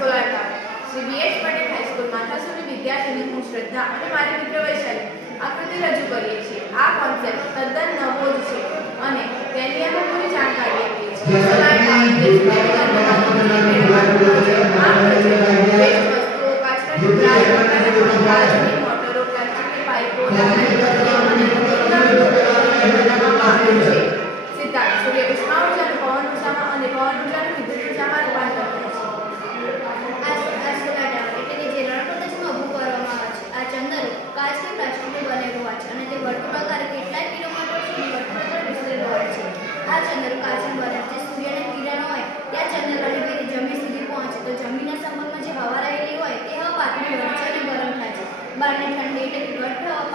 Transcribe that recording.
Solar tower Shri BH Patel high school Mathasuri વિદ્યાર્થીની હું શ્રદ્ધા અને મારી મિત્ર વૈશાલી આકૃતિ રજૂ કરીએ છીએ. આ કોન્સેપ્ટ તદ્દન નવો જ છે અને તેની અમે પૂરી જાણકારી આપીએ છીએ. સોલાર ટાવર વસ્તુઓ, કાચના ટુકડા, મોટરો, પ્લાસ્ટિકની પાઇપો, સિદ્ધાર્થ સૂર્ય ઉષ્મા ઉર્જાનું પવન ઉર્જામાં અને પવન ઉર્જાનું વિદ્યુત ઉર્જામાં રૂપાંતર કરે છે. આ સોલાર ટાવર એટલે કે જે રણ પ્રદેશમાં ઊભું કરવામાં આવે છે. આ ચંદ્ર કાચ કે પ્લાસ્ટિકથી બનેલું હોય છે અને તે વર્તુળાકાર કેટલાય કિલોમીટર સુધી વર્તુળાકાર વિસ્તરેલું હોય છે. આ ચંદ્ર કાચનું બને જે સૂર્યની કિરણો હોય ત્યાં ચંદ્રવાળી ભેરી જમીન સુધી પહોંચે તો જમીનના સંબંધમાં જે હવા રહેલી હોય તે હવા પાતળી બને છે અને ગરમ થાય છે. બહારની ઠંડી એટલે કે ઘટ હવા